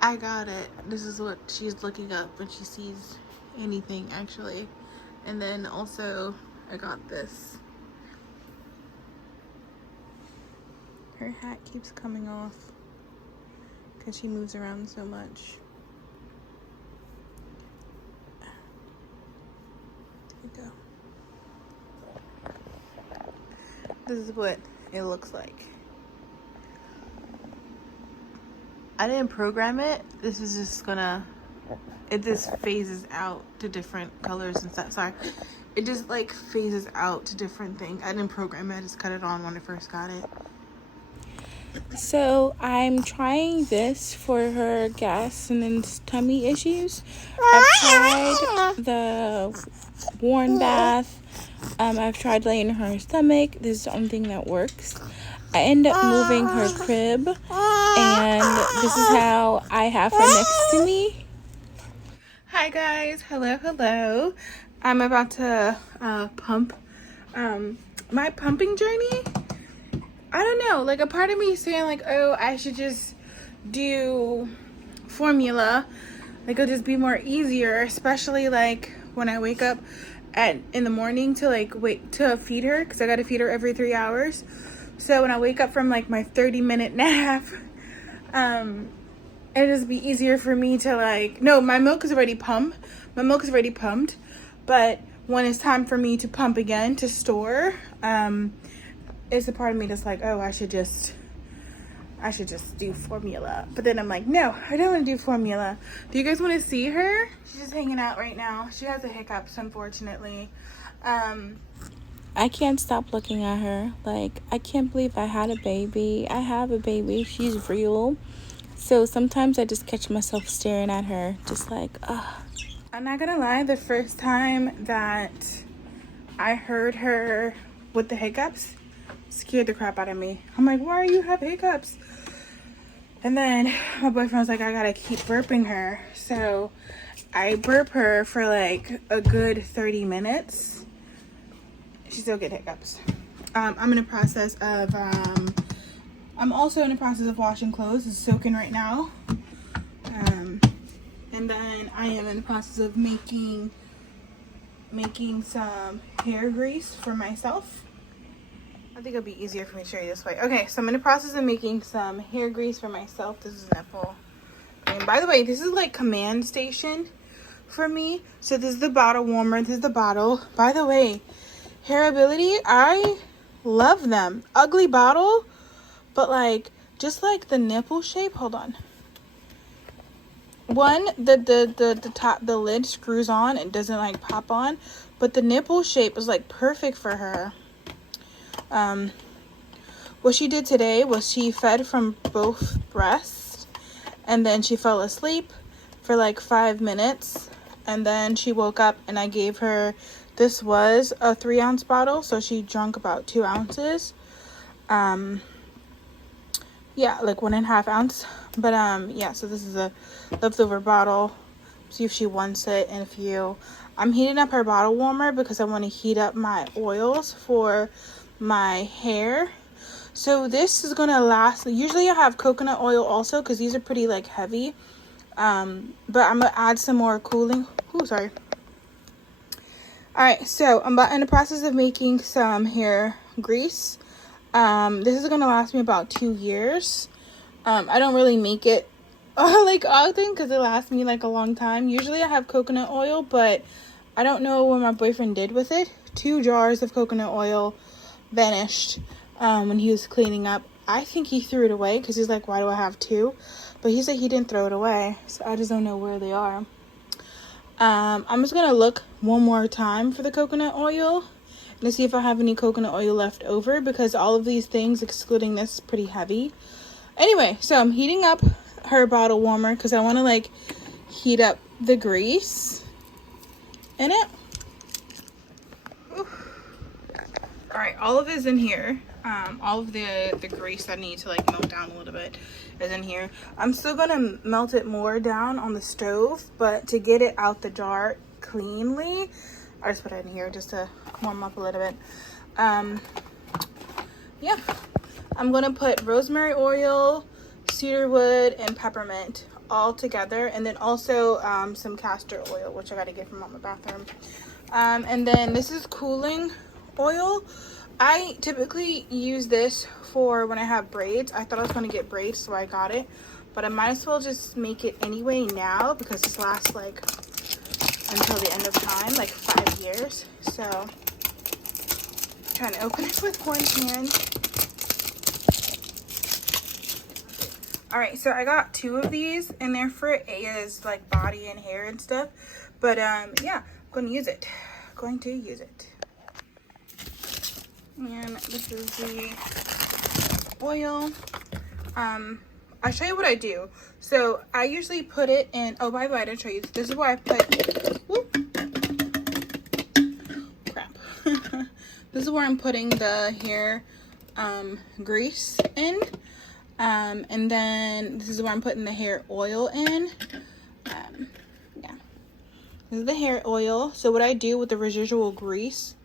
I got it. This is what she's looking up when she sees anything, actually. And then also, I got this. Her hat keeps coming off because she moves around so much. There you go. This is what it looks like. I didn't program it. This is just gonna, it just phases out to different colors and stuff. Sorry. It just like phases out to different things. I didn't program it. I just cut it on when I first got it. So I'm trying this for her gas and tummy issues. I've tried the warm bath. I've tried laying her on her stomach. This is the only thing that works. I end up moving her crib, and this is how I have her next to me. Hi guys, hello. I'm about to pump. My pumping journey, I don't know, like a part of me is saying like, oh, I should just do formula, like it'll just be more easier, especially like when I wake up in the morning to like wait to feed her, because I gotta feed her every 3 hours. So when I wake up from like my 30-minute nap, it'll just be easier for me to like, no, my milk is already pumped, but when it's time for me to pump again to store, it's a part of me that's like, oh, I should just do formula. But then I'm like, no, I don't want to do formula. Do you guys want to see her? She's just hanging out right now. She has the hiccups, unfortunately. I can't stop looking at her. Like, I can't believe I had a baby. I have a baby. She's real. So sometimes I just catch myself staring at her, just like, ugh. I'm not gonna lie, the first time that I heard her with the hiccups, scared the crap out of me. I'm like, why do you have hiccups? And then my boyfriend was like, I gotta keep burping her. So I burp her for like a good 30 minutes. She still get hiccups. I'm in the process of, I'm also in the process of washing clothes. It's soaking right now. And then I am in the process of making some hair grease for myself. I think it'll be easier for me to show you this way. Okay, so I'm in the process of making some hair grease for myself. This is nipple. And by the way, this is like command station for me. So this is the bottle warmer. This is the bottle. By the way, Hairability, I love them. Ugly bottle, but like just like the nipple shape. Hold on. One, the top, the lid screws on and doesn't like pop on, but the nipple shape is like perfect for her. What she did today was she fed from both breasts, and then she fell asleep for like 5 minutes, and then she woke up and I gave her, this was a 3-ounce bottle, so she drank about 2 ounces. Yeah, like 1.5 ounce. But yeah, so this is a leftover bottle. See if she wants it. And I'm heating up her bottle warmer because I want to heat up my oils for my hair. So this is gonna last. Usually I have coconut oil also because these are pretty like heavy. But I'm gonna add some more cooling. Ooh, sorry. Alright, so I'm in the process of making some hair grease. This is gonna last me about 2 years. I don't really make it like often because it lasts me like a long time. Usually I have coconut oil, but I don't know what my boyfriend did with it. 2 jars of coconut oil vanished when he was cleaning up. I think he threw it away because he's like, why do I have 2? But he said he didn't throw it away, so I just don't know where they are. I'm just gonna look one more time for the coconut oil and see if I have any coconut oil left over, because all of these things, excluding this, is pretty heavy. Anyway, so I'm heating up her bottle warmer because I want to like heat up the grease in it. Alright, all of it is in here. All of the grease that I need to like melt down a little bit is in here. I'm still gonna melt it more down on the stove, but to get it out the jar cleanly, I just put it in here just to warm up a little bit. Yeah, I'm gonna put rosemary oil, cedarwood and peppermint all together, and then also some castor oil, which I got to get from Mama Bathroom. And then this is cooling oil. I typically use this for when I have braids. I thought I was going to get braids, so I got it, but I might as well just make it anyway now because this lasts like until the end of time, like 5 years. So I'm trying to open it with one hand. All right, so I got 2 of these, and they're for Aya's like body and hair and stuff. But yeah, I'm going to use it. And this is the oil. I'll show you what I do. So I usually put it in, oh, by the way, I didn't show you. This is where I put, whoop, crap. This is where I'm putting the hair grease in. And then this is where I'm putting the hair oil in. Yeah, this is the hair oil. So what I do with the residual grease,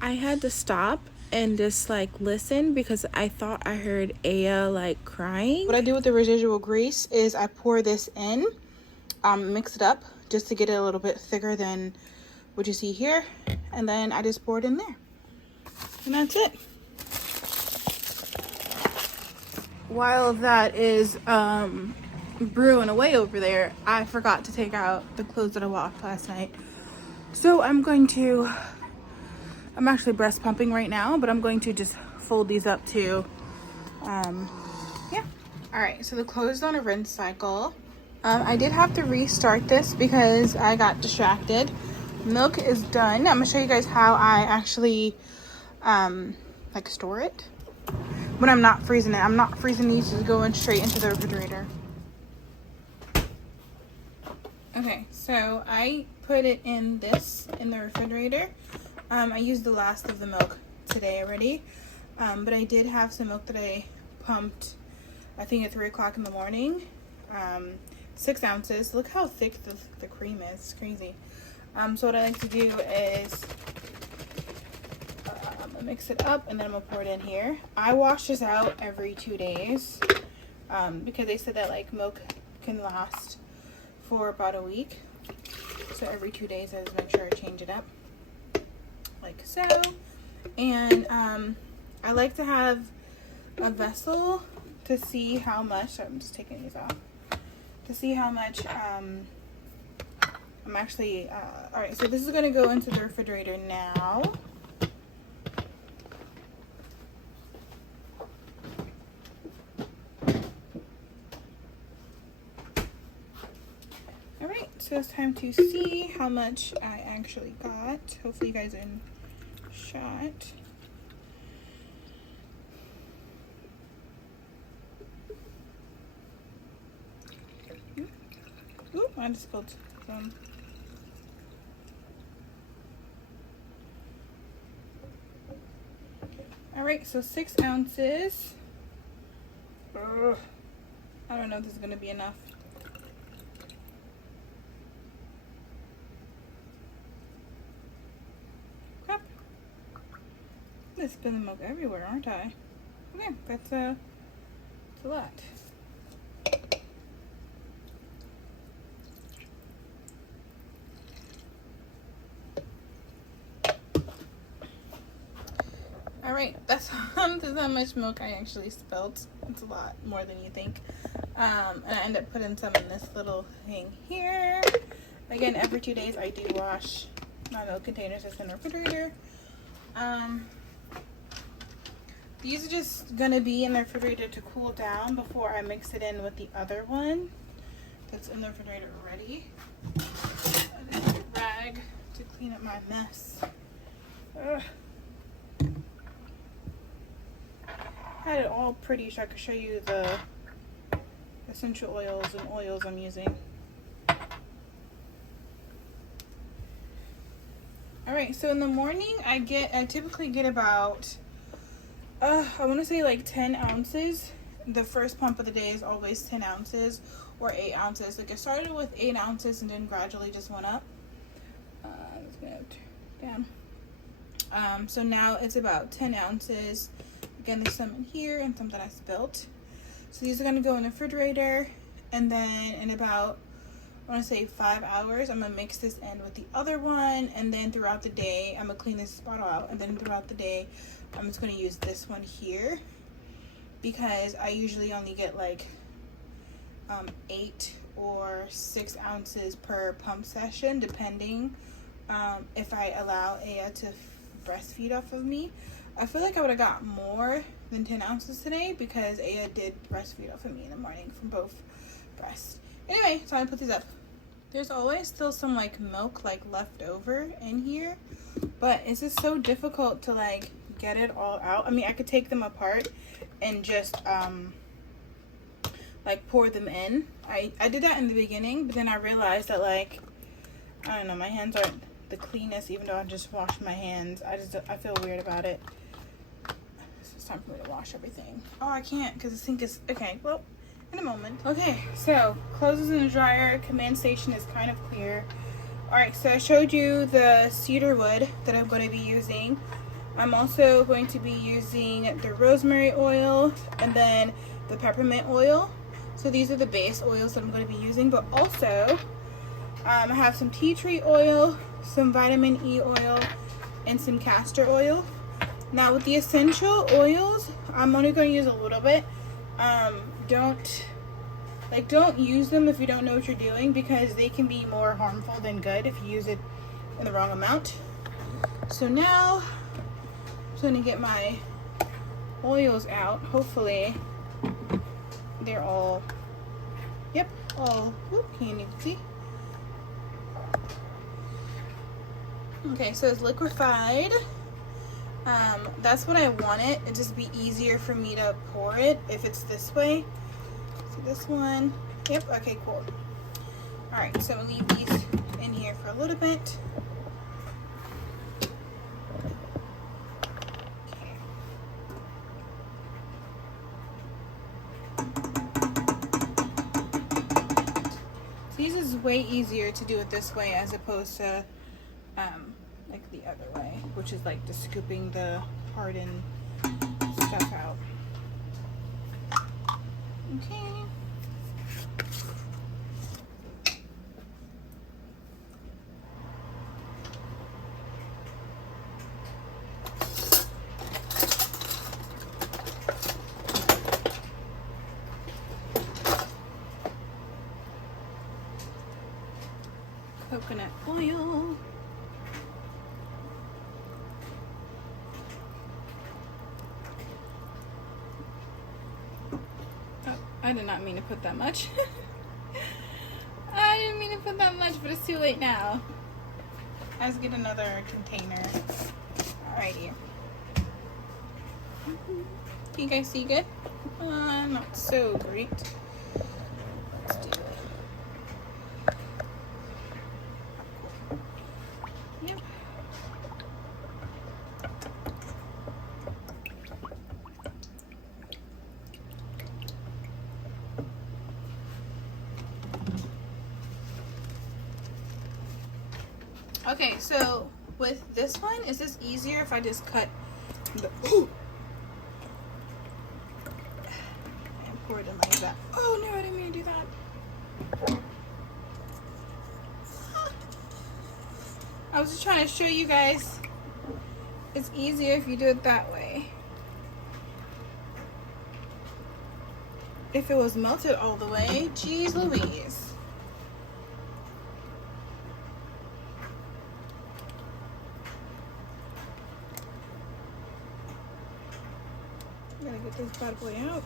I had to stop and just like listen because I thought I heard Aya like crying. what I do with the residual grease is I pour this in, mix it up just to get it a little bit thicker than what you see here, and then I just pour it in there, and that's it. While that is brewing away over there, I forgot to take out the clothes that I washed last night. So I'm actually breast pumping right now, but I'm going to just fold these up too. Yeah. All right, so the clothes on a rinse cycle. I did have to restart this because I got distracted. Milk is done. I'm gonna show you guys how I actually like store it when I'm not freezing it. I'm not freezing these, just going straight into the refrigerator. Okay, so I put it in the refrigerator. I used the last of the milk today already, but I did have some milk that I pumped, I think at 3 o'clock in the morning. 6 ounces. Look how thick the cream is. It's crazy. So what I like to do is mix it up, and then I'm gonna pour it in here. I wash this out every 2 days because they said that like milk can last for about a week. So every 2 days I just make sure I change it up like so. And I like to have a vessel to see how much, I'm just taking these off, to see how much I'm actually, all right, so this is gonna go into the refrigerator now. Alright, so it's time to see how much I actually got. Hopefully you guys are in shot. Oop, I just spilled some. Alright, so 6 ounces. Ugh. I don't know if this is going to be enough. Crap. I'm spilling milk everywhere, aren't I? Okay, that's a lot. Alright, that's how much milk I actually spilled. It's a lot more than you think. And I end up putting some in this little thing here. Again, every 2 days I do wash my milk containers that's in the refrigerator. These are just gonna be in the refrigerator to cool down before I mix it in with the other one that's in the refrigerator already. And then a rag to clean up my mess. Ugh. I had it all pretty so I could show you the essential oils and oils I'm using. Alright, so in the morning I typically get about I want to say like 10 ounces. The first pump of the day is always 10 ounces or 8 ounces. Like I started with 8 ounces and then gradually just went up. Let's go down. So now it's about 10 ounces. Again, there's some in here and some that I spilt. So these are gonna go in the refrigerator, and then in about, I want to say 5 hours, I'm gonna mix this in with the other one, and then throughout the day I'm gonna clean this bottle out, and then throughout the day I'm just gonna use this one here, because I usually only get like 8 or 6 ounces per pump session, depending if I allow Aya to breastfeed off of me. I feel like I would have got more than 10 ounces today, because Aya did breastfeed off of me in the morning from both breasts. Anyway, so I'm gonna put these up. There's always still some like milk like left over in here, but it's just so difficult to like get it all out. I mean, I could take them apart and just like pour them in. I did that in the beginning, but then I realized that, like, I don't know, my hands aren't the cleanest, even though I just washed my hands. I feel weird about it. So it's time for me to wash everything. Oh, I can't, because the sink is, okay, well, in a moment. Okay, so clothes in the dryer. Command station is kind of clear. All right, so I showed you the cedar wood that I'm going to be using. I'm also going to be using the rosemary oil and then the peppermint oil. So these are the base oils that I'm going to be using, but also I have some tea tree oil, some vitamin E oil, and some castor oil. Now with the essential oils, I'm only going to use a little bit. Don't use them if you don't know what you're doing, because they can be more harmful than good if you use it in the wrong amount. So now I'm just going to get my oils out. Hopefully they're all, yep, all, can't even see. Okay, so it's liquefied. That's what I want it. It'd just be easier for me to pour it if it's this way. So this one, yep, okay, cool. All right, so I'm gonna leave these in here for a little bit. Okay. So this is way easier to do it this way as opposed to like the other way, which is like just scooping the hardened stuff out. Okay. Coconut oil. I did not mean to put that much. I didn't mean to put that much, but it's too late now. Let's get another container. Alrighty. Can you guys see good? Not so great. Let's do it. Yep. Okay, so with this one, is this easier if I just cut the and pour it in like that? Oh no, I didn't mean to do that. I was just trying to show you guys it's easier if you do it that way. If it was melted all the way, geez Louise. Gotta get this bad boy out.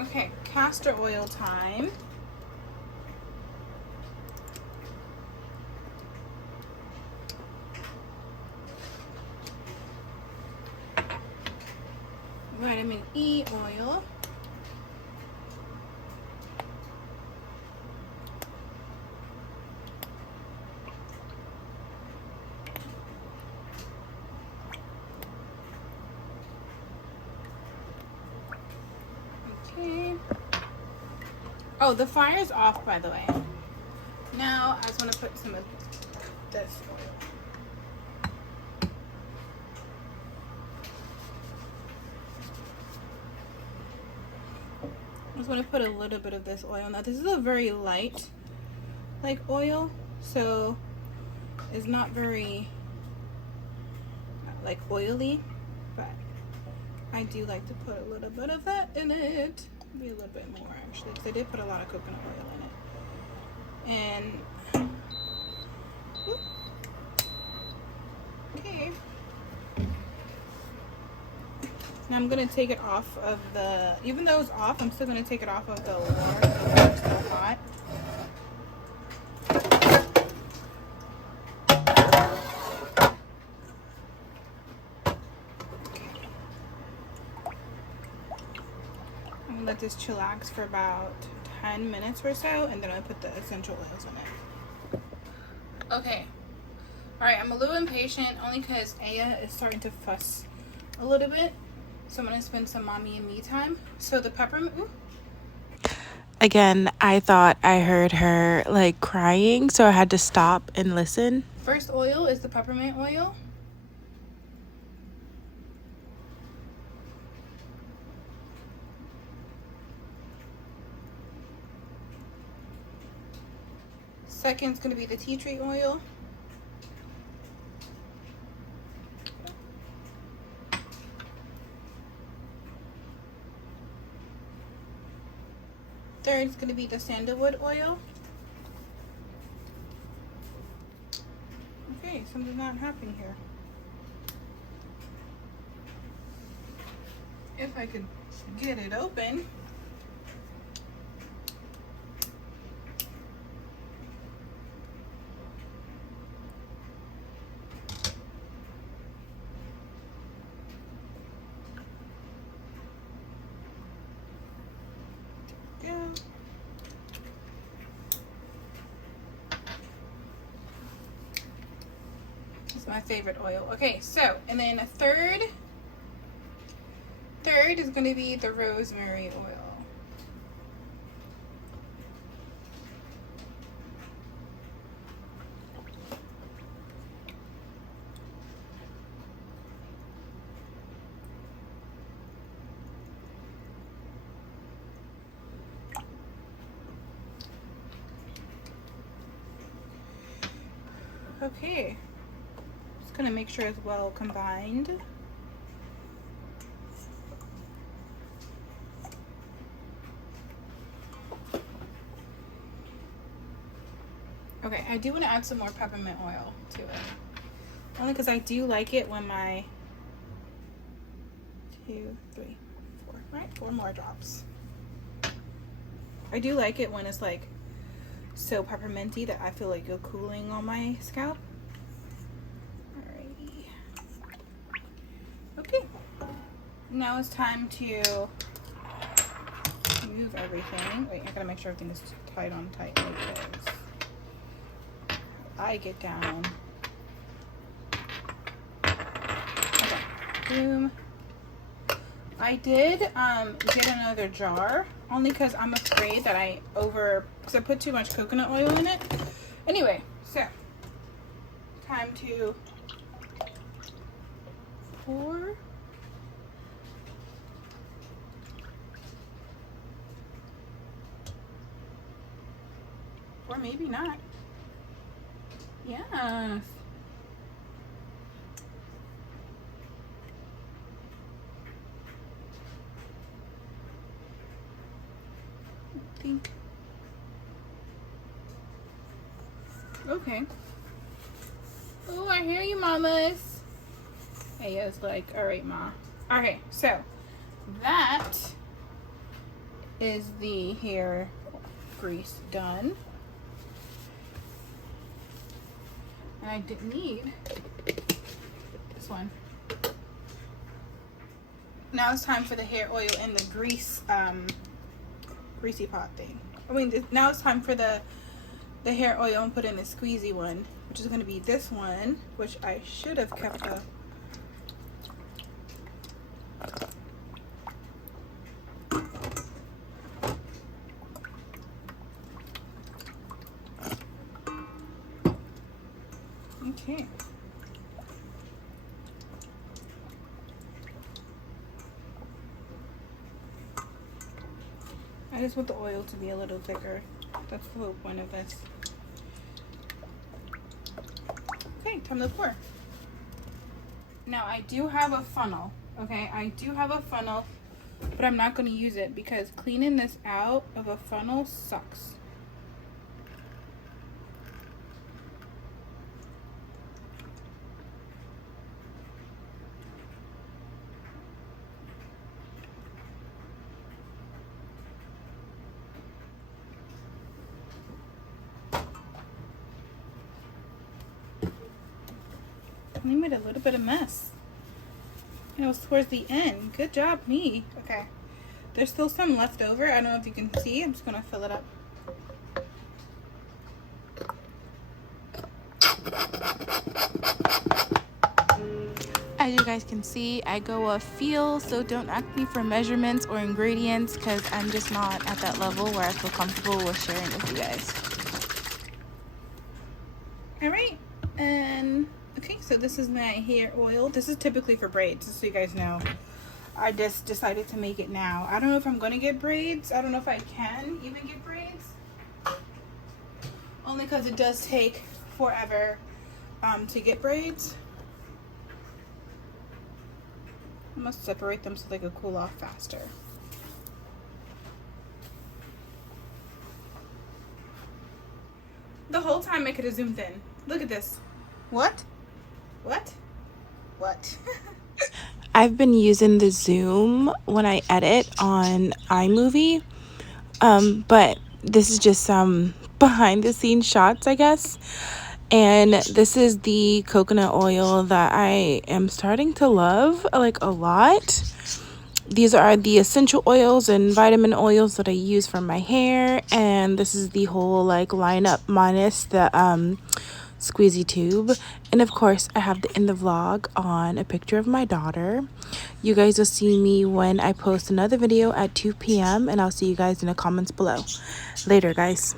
Okay, castor oil time. Vitamin E oil. Oh, the fire's off, by the way. Now I just want to put some of this oil. I just want to put a little bit of this oil. Now this is a very light like oil, so it's not very like oily, but I do like to put a little bit of that in it. Maybe a little bit more actually, because I did put a lot of coconut oil in it. And okay, now I'm gonna take it off of the, even though it's off, I'm still gonna take it off of the warm because it's still hot. I'm gonna let this chillax for about 10 minutes or so, and then I'll put the essential oils in it. Okay. Alright, I'm a little impatient only because Aya is starting to fuss a little bit. So I'm going to spend some mommy and me time. So the peppermint... Ooh. Again, I thought I heard her like crying, so I had to stop and listen. First oil is the peppermint oil. Second is going to be the tea tree oil. Third is going to be the sandalwood oil. Okay, something's not happening here. If I could get it open. It's my favorite oil. Okay, so, and then a third is going to be the rosemary oil. Okay. Just gonna make sure it's well combined. Okay, I do want to add some more peppermint oil to it. Only because I do like it when my 2, 3, 4, right? 4 more drops. I do like it when it's like so pepperminty that I feel like you're cooling on my scalp. Alrighty. Okay. Now it's time to move everything. Wait, I gotta make sure everything is tight on tight because I get down. Okay. Boom. I did get another jar only because I'm afraid that because I put too much coconut oil in it. Anyway, so time to pour. Or maybe not. Yes. Think. Okay. Oh, I hear you, mamas. Hey, it's like, all right, ma. Okay, so that is the hair grease done. And I didn't need this one. Now it's time for the hair oil and the grease, greasy pot thing. I mean, now it's time for the hair oil and put in the squeezy one, which is going to be this one, which I should have kept a just want the oil to be a little thicker. That's the whole point of this. Okay, time to pour. Now I do have a funnel, okay? I do have a funnel, but I'm not going to use it because cleaning this out of a funnel sucks. I made a little bit of mess. And it was towards the end. Good job, me. Okay. There's still some left over. I don't know if you can see. I'm just going to fill it up. As you guys can see, I go off feel, so don't ask me for measurements or ingredients because I'm just not at that level where I feel comfortable with sharing with you guys. Alright. And okay, so this is my hair oil. This is typically for braids, just so you guys know. I just decided to make it now. I don't know if I'm going to get braids. I don't know if I can even get braids. Only because it does take forever to get braids. I must separate them so they could cool off faster. The whole time I could have zoomed in. Look at this. What? What? What? I've been using the zoom when I edit on iMovie, but this is just some behind the scenes shots, I guess. And this is the coconut oil that I am starting to love, like, a lot. These are the essential oils and vitamin oils that I use for my hair, and this is the whole like lineup minus the squeezy tube. And of course I have in the vlog on a picture of my daughter. You guys will see me when I post another video at 2 p.m. and I'll see you guys in the comments below. Later, guys.